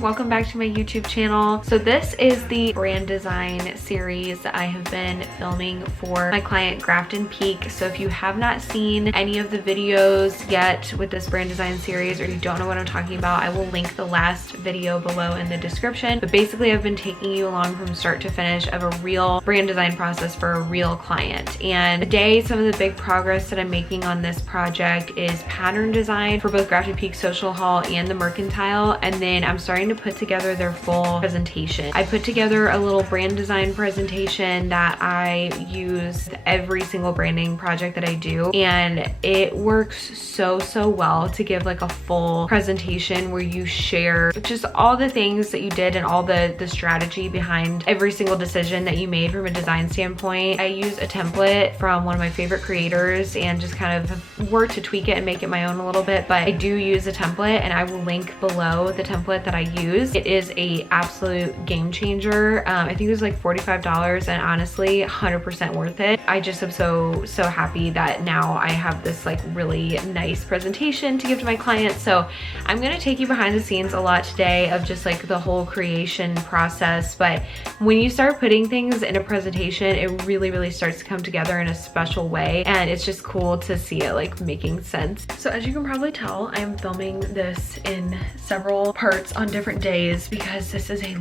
Welcome back to my YouTube channel. So this is the brand design series that I have been filming for my client Grafton Peek. So if you have not seen any of the videos yet with this brand design series, or you don't know what I'm talking about, I will link the last video below in the description. But basically I've been taking you along from start to finish of a real brand design process for a real client. And today, some of the big progress that I'm making on this project is pattern design for both Grafton Peek Social Hall and the Mercantile. And then I'm starting to put together their full presentation. I put together a little brand design presentation that I use every single branding project that I do, and it works so well to give like a full presentation where you share just all the things that you did and all the strategy behind every single decision that you made from a design standpoint. I use a template from one of my favorite creators and just kind of work to tweak it and make it my own a little bit, but I do use a template, and I will link below the template that I use. It is a absolute game changer. I think it was like $45, and honestly 100% worth it. I just am so happy that now I have this like really nice presentation to give to my clients. So I'm gonna take you behind the scenes a lot today of just like the whole creation process. But when you start putting things in a presentation, it really starts to come together in a special way, and it's just cool to see it like making sense. So as you can probably tell, I am filming this in several parts on different days because this is a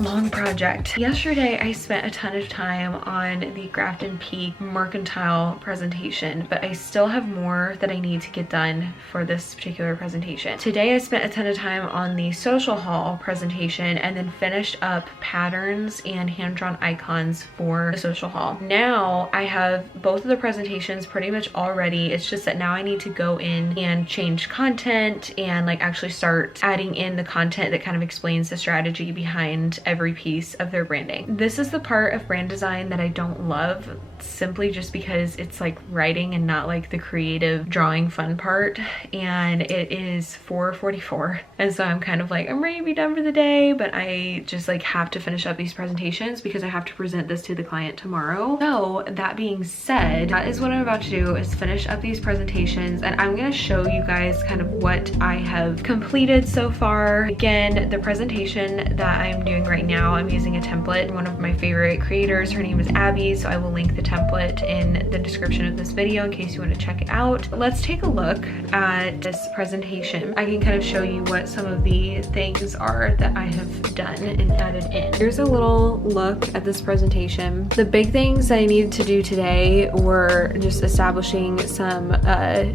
long project. Yesterday I spent a ton of time on the Grafton Peek Mercantile presentation, but I still have more that I need to get done for this particular presentation. Today I spent a ton of time on the Social Hall presentation and then finished up patterns and hand-drawn icons for the Social Hall. Now I have both of the presentations pretty much all ready. It's just that now I need to go in and change content and like actually start adding in the content that kind of explains the strategy behind every piece of their branding. This is the part of brand design that I don't love, simply just because it's like writing and not like the creative drawing fun part, and it is 4:44, and so I'm kind of like, I'm ready to be done for the day, but I just like have to finish up these presentations because I have to present this to the client tomorrow. So that being said, that is what I'm about to do, is finish up these presentations, and I'm gonna show you guys kind of what I have completed so far. Again, the presentation that I'm doing right now, I'm using a template. One of my favorite creators, her name is Abby, so I will link the template in the description of this video in case you want to check it out. Let's take a look at this presentation. I can kind of show you what some of the things are that I have done and added in. Here's a little look at this presentation. The big things that I needed to do today were just establishing some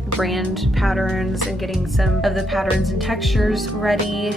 brand patterns and getting some of the patterns and textures ready.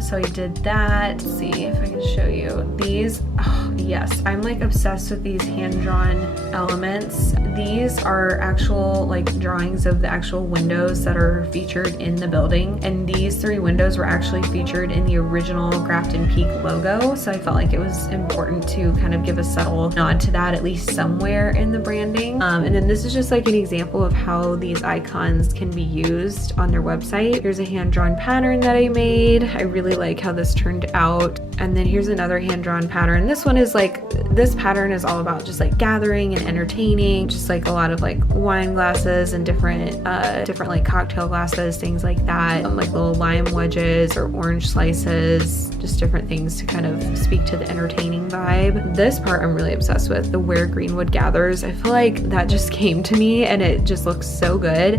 So I did that. Let's see if I can show you these. Oh, yes, I'm like obsessed with these hand-drawn elements. These are actual like drawings of the actual windows that are featured in the building, and these 3 windows were actually featured in the original Grafton Peek logo, so I felt like it was important to kind of give a subtle nod to that at least somewhere in the branding. And then this is just like an example of how these icons can be used on their website. Here's a hand-drawn pattern that I made. I really like how this turned out. And then here's another hand-drawn pattern. This one is like, this pattern is all about just like gathering and entertaining, just like a lot of like wine glasses and different like cocktail glasses, things like that, like little lime wedges or orange slices, just different things to kind of speak to the entertaining vibe. This part I'm really obsessed with, the Where Greenwood Gathers. I feel like that just came to me and it just looks so good.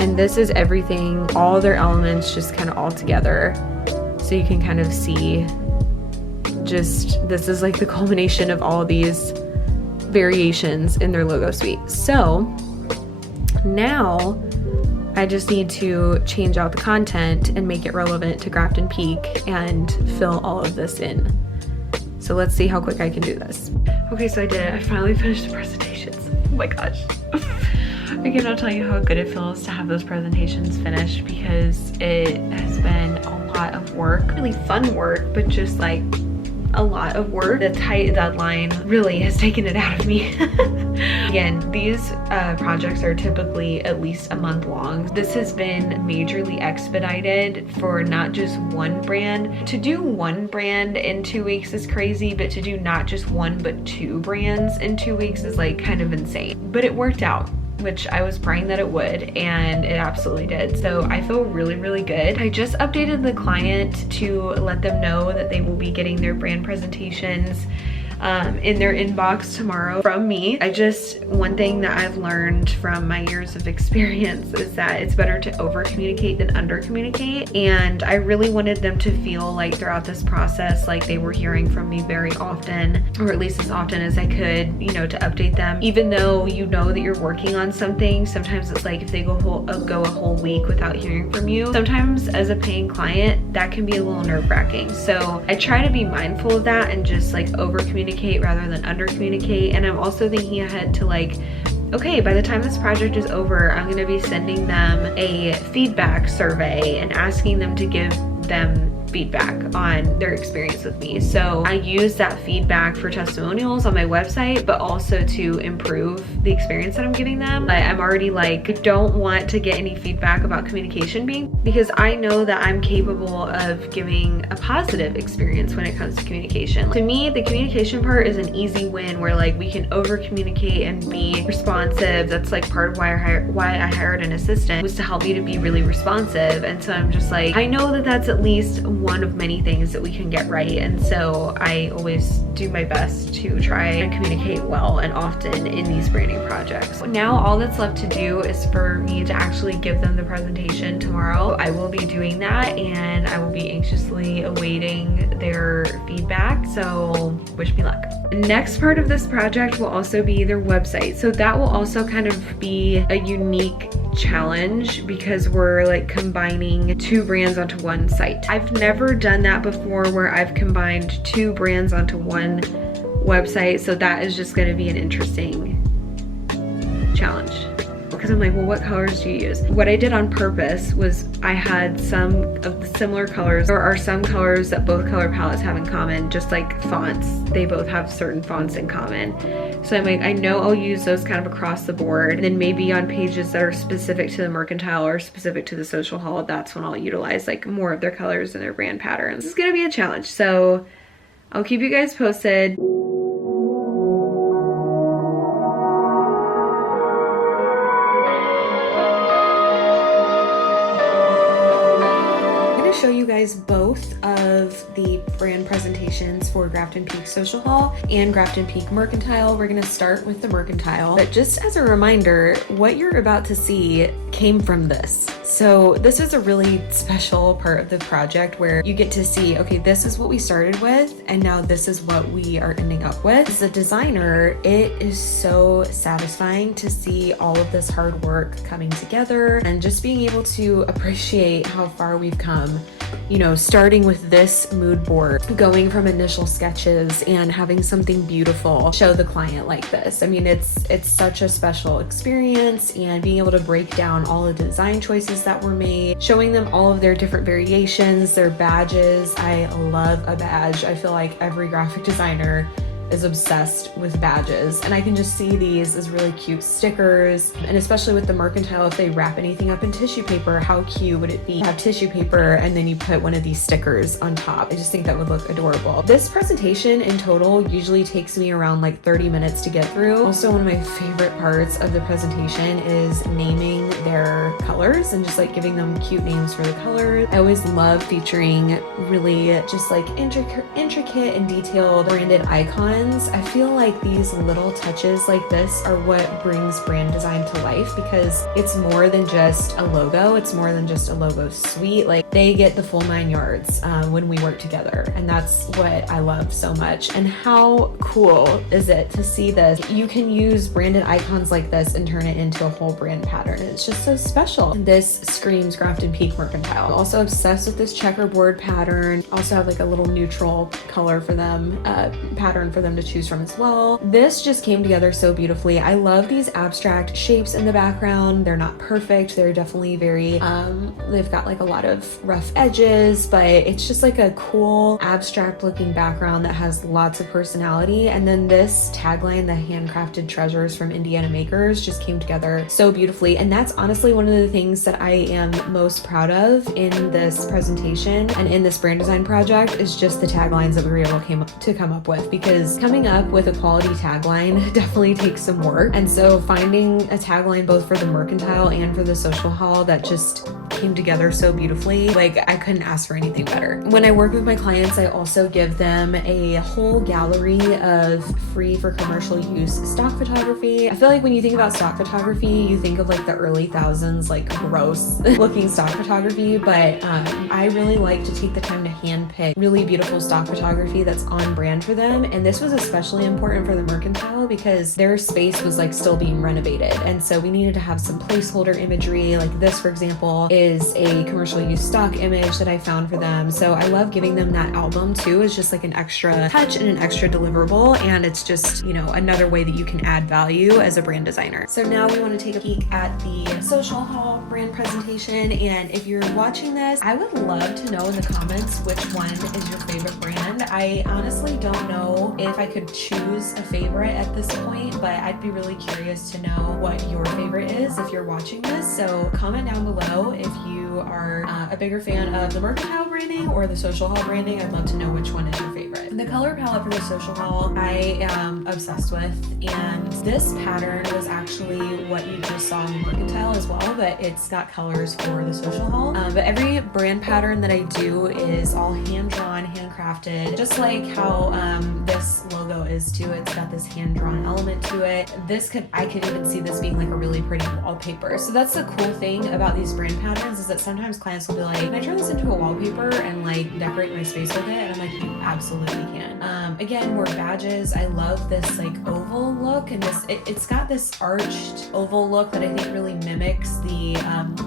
And this is everything, all their elements just kind of all together. So you can kind of see just, this is like the culmination of all these variations in their logo suite. So now I just need to change out the content and make it relevant to Grafton Peek and fill all of this in. So let's see how quick I can do this. Okay, so I did it. I finally finished the presentations. Oh my gosh. I cannot tell you how good it feels to have those presentations finished, because it has been a lot of work, really fun work, but just like a lot of work. The tight deadline really has taken it out of me. Again, these projects are typically at least a month long. This has been majorly expedited for not just one brand. To do one brand in 2 weeks is crazy, but to do not just one but 2 brands in 2 weeks is like kind of insane. But it worked out, which I was praying that it would, and it absolutely did. So I feel really, really good. I just updated the client to let them know that they will be getting their brand presentations in their inbox tomorrow from me. One thing that I've learned from my years of experience is that it's better to over communicate than under communicate. And I really wanted them to feel like throughout this process, like they were hearing from me very often, or at least as often as I could, you know, to update them. Even though you know that you're working on something, sometimes it's like if they go a whole week without hearing from you, sometimes as a paying client, that can be a little nerve-wracking. So I try to be mindful of that and just like over communicate rather than under communicate. And I'm also thinking ahead to like, okay, by the time this project is over, I'm gonna be sending them a feedback survey and asking them to give them feedback on their experience with me. So I use that feedback for testimonials on my website, but also to improve the experience that I'm giving them. I'm already like, I don't want to get any feedback about communication because I know that I'm capable of giving a positive experience when it comes to communication. To me, the communication part is an easy win where like we can over communicate and be responsive. That's like part of why I hired an assistant, was to help me to be really responsive. And so I'm just like, I know that that's at least one of many things that we can get right. And so I always do my best to try and communicate well and often in these branding projects. Now all that's left to do is for me to actually give them the presentation tomorrow. I will be doing that, and I will be anxiously awaiting their feedback. So wish me luck. The next part of this project will also be their website. So that will also kind of be a unique challenge because we're like combining 2 brands onto one site. I've never done that before where I've combined 2 brands onto one website. So that is just going to be an interesting challenge. Because I'm like, well, what colors do you use? What I did on purpose was I had some of the similar colors. There are some colors that both color palettes have in common, just like fonts. They both have certain fonts in common. So I'm like, I know I'll use those kind of across the board. And then maybe on pages that are specific to the mercantile or specific to the social haul, that's when I'll utilize like more of their colors and their brand patterns. This is gonna be a challenge. So I'll keep you guys posted. Show you guys both of the brand presentations for Grafton Peek Social Haul and Grafton Peek Mercantile. We're gonna start with the Mercantile, but just as a reminder, what you're about to see came from this. So this is a really special part of the project where you get to see, okay, this is what we started with, and now this is what we are ending up with. As a designer, it is so satisfying to see all of this hard work coming together and just being able to appreciate how far we've come. You know, starting with this mood board, going from initial sketches and having something beautiful show the client like this. I mean, it's such a special experience, and being able to break down all the design choices that were made, showing them all of their different variations, their badges. I love a badge. I feel like every graphic designer is obsessed with badges, and I can just see these as really cute stickers. And especially with the Mercantile, if they wrap anything up in tissue paper, how cute would it be to have tissue paper and then you put one of these stickers on top? I just think that would look adorable. This presentation in total usually takes me around like 30 minutes to get through. Also, one of my favorite parts of the presentation is naming their colors and just like giving them cute names for the colors. I always love featuring really just like intricate and detailed branded icons. I feel like these little touches like this are what brings brand design to life, because it's more than just a logo. It's more than just a logo suite. Like, they get the full 9 yards when we work together, and that's what I love so much. And how cool is it to see this? You can use branded icons like this and turn it into a whole brand pattern. It's just so special. This screams Grafton Peek Mercantile. I'm also obsessed with this checkerboard pattern. Also have like a little neutral color for them, pattern for them them to choose from as well. This just came together so beautifully. I love these abstract shapes in the background. They're not perfect. They're definitely very, they've got like a lot of rough edges, but it's just like a cool abstract looking background that has lots of personality. And then this tagline, the handcrafted treasures from Indiana makers, just came together so beautifully. And that's honestly one of the things that I am most proud of in this presentation and in this brand design project is just the taglines that we were able to come up with, because coming up with a quality tagline definitely takes some work. And so finding a tagline both for the mercantile and for the social hall that just came together so beautifully, like I couldn't ask for anything better. When I work with my clients, I also give them a whole gallery of free for commercial use stock photography. I feel like when you think about stock photography, you think of like the early thousands, like gross looking stock photography, but I really like to take the time to handpick really beautiful stock photography that's on brand for them. And this was especially important for the mercantile because their space was like still being renovated. And so we needed to have some placeholder imagery. Like this, for example, is a commercial use stock image that I found for them. So I love giving them that album too. It's just like an extra touch and an extra deliverable. And it's just, you know, another way that you can add value as a brand designer. So now we want to take a peek at the social hall brand presentation. And if you're watching this, I would love to know in the comments which one is your favorite brand. I honestly don't know if I could choose a favorite at this point, but I'd be really curious to know what your favorite is if you're watching this. So comment down below if you are a bigger fan of the mercantile branding or the social hall branding. I'd love to know which one is your favorite. The color palette for the social hall I am obsessed with, and this pattern was actually what you just saw in the mercantile as well, but it's got colors for the social hall. But every brand pattern that I do is all hand-drawn, handcrafted, just like how this logo is too. It's got this hand-drawn element to it. I could even see this being like a really pretty wallpaper. So that's the cool thing about these brand patterns, is that sometimes clients will be like, can I turn this into a wallpaper and like decorate my space with it? And I'm like, you absolutely can. Again, more badges. I love this like oval look, and it's got this arched oval look that I think really mimics the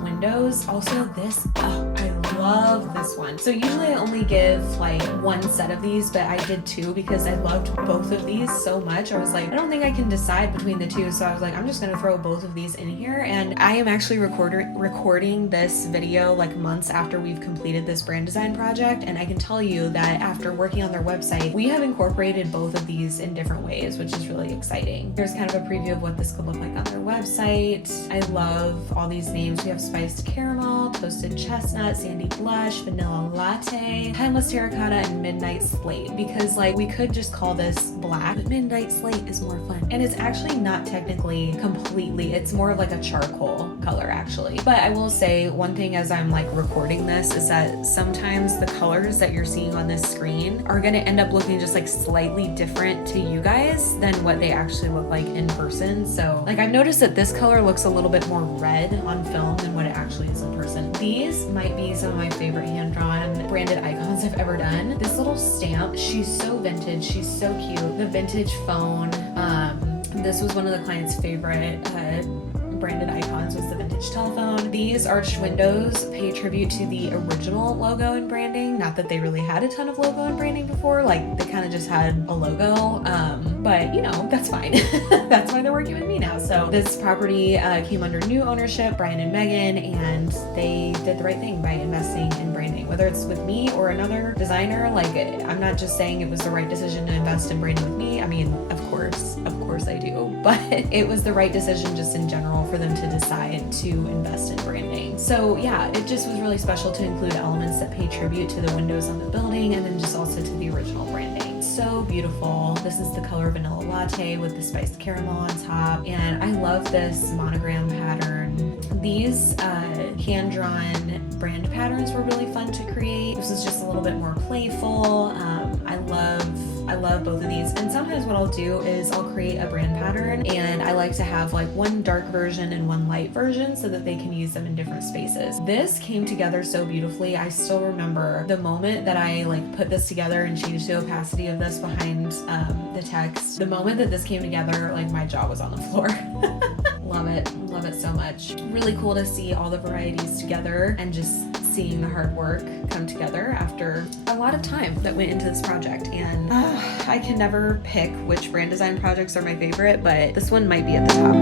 windows. Also this, I love this one. So usually I only give like one set of these, but I did two because I loved both of these so much. I was like, I don't think I can decide between the two. So I was like, I'm just gonna throw both of these in here. And I am actually recording this video like months after we've completed this brand design project. And I can tell you that after working on their website, we have incorporated both of these in different ways, which is really exciting. Here's kind of a preview of what this could look like on their website. I love all these names. We have spiced caramel, toasted chestnut, sandy blush, vanilla latte, timeless terracotta, and midnight slate, because like we could just call this black, but midnight slate is more fun. And it's actually not technically completely, it's more of like a charcoal color actually. But I will say one thing as I'm like recording this is that sometimes the colors that you're seeing on this screen are going to end up looking just like slightly different to you guys than what they actually look like in person. So like I've noticed that this color looks a little bit more red on film than what it actually is in person. These might be some of my favorite hand-drawn branded icons I've ever done. This little stamp, she's so vintage, she's so cute. The vintage phone, this was one of the client's favorite branded icons, was the vintage telephone. These arched windows pay tribute to the original logo and branding. Not that they really had a ton of logo and branding before, like they kind of just had a logo, but you know, that's fine. That's why they're working with me now. So this property came under new ownership, Brian and Megan, and they did the right thing by investing in branding. Whether it's with me or another designer, like I'm not just saying it was the right decision to invest in branding with me. I mean, of course I do, but it was the right decision just in general for them to decide to invest in branding. So yeah, it just was really special to include elements that pay tribute to the windows on the building and then just also to the original branding. So beautiful. This is the color vanilla latte with the spiced caramel on top, and I love this monogram pattern. These hand-drawn brand patterns were really fun to create. This is just a little bit more playful. I love both of these. And sometimes what I'll do is I'll create a brand pattern and I like to have like one dark version and one light version so that they can use them in different spaces. This came together so beautifully. I still remember the moment that I like put this together and changed the opacity of this behind the text. The moment that this came together, like my jaw was on the floor. Love it so much. Really cool to see all the varieties together and just seeing the hard work come together after a lot of time that went into this project. And I can never pick which brand design projects are my favorite, but this one might be at the top.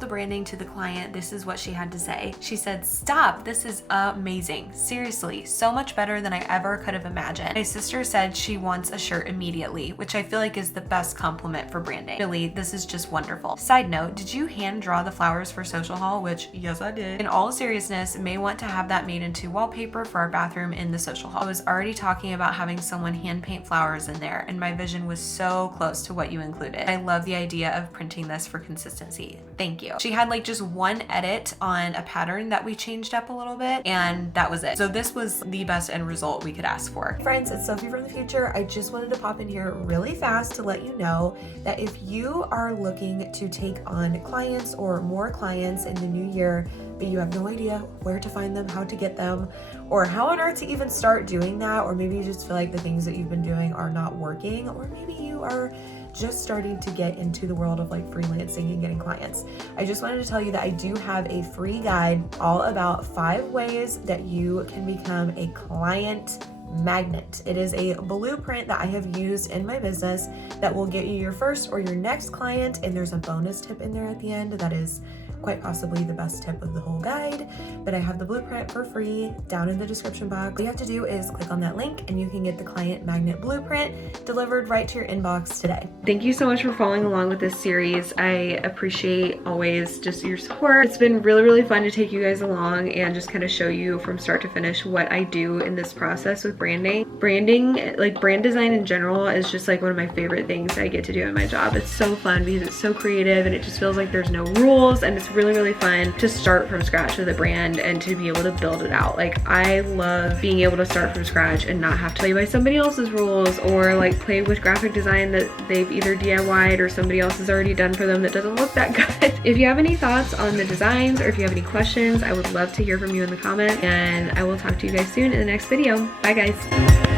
The branding to the client, this is what she had to say. She said, "Stop, this is amazing. Seriously, so much better than I ever could have imagined. My sister said she wants a shirt immediately," which I feel like is the best compliment for branding. Really, this is just wonderful. Side note, did you hand draw the flowers for social haul? Which, yes, I did. In all seriousness, may want to have that made into wallpaper for our bathroom in the social hall. I was already talking about having someone hand paint flowers in there, and my vision was so close to what you included. I love the idea of printing this for consistency. Thank you. She had like just one edit on a pattern that we changed up a little bit, and that was it. So this was the best end result we could ask for. Friends, it's Sophie from the future. I just wanted to pop in here really fast to let you know that if you are looking to take on clients or more clients in the new year, but you have no idea where to find them, how to get them, or how on earth to even start doing that, or maybe you just feel like the things that you've been doing are not working, or maybe you are just starting to get into the world of like freelancing and getting clients, I just wanted to tell you that I do have a free guide all about 5 ways that you can become a client magnet. It is a blueprint that I have used in my business that will get you your first or your next client, and there's a bonus tip in there at the end that is quite possibly the best tip of the whole guide. But I have the blueprint for free down in the description box. All you have to do is click on that link and you can get the client magnet blueprint delivered right to your inbox today. Thank you so much for following along with this series. I appreciate always just your support. It's been really, really fun to take you guys along and just kind of show you from start to finish what I do in this process with branding. Branding, like brand design in general, is just like one of my favorite things I get to do in my job. It's so fun because it's so creative and it just feels like there's no rules, and it's really, really fun to start from scratch with a brand and to be able to build it out. Like, I love being able to start from scratch and not have to play by somebody else's rules, or like play with graphic design that they've either DIY'd or somebody else has already done for them that doesn't look that good. If you have any thoughts on the designs, or if you have any questions, I would love to hear from you in the comments, and I will talk to you guys soon in the next video. Bye guys.